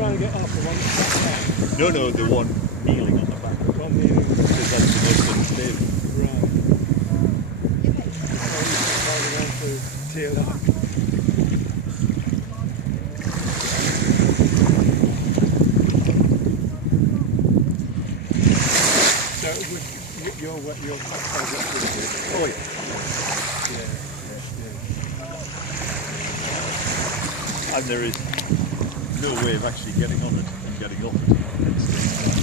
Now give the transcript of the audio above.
trying to get off the one that's No, no, the one kneeling on the back. one meaning Because that's the most unstable. right. So you can find it on to TLR. So you're Oh yeah. And there is no way of actually getting on it and getting off it.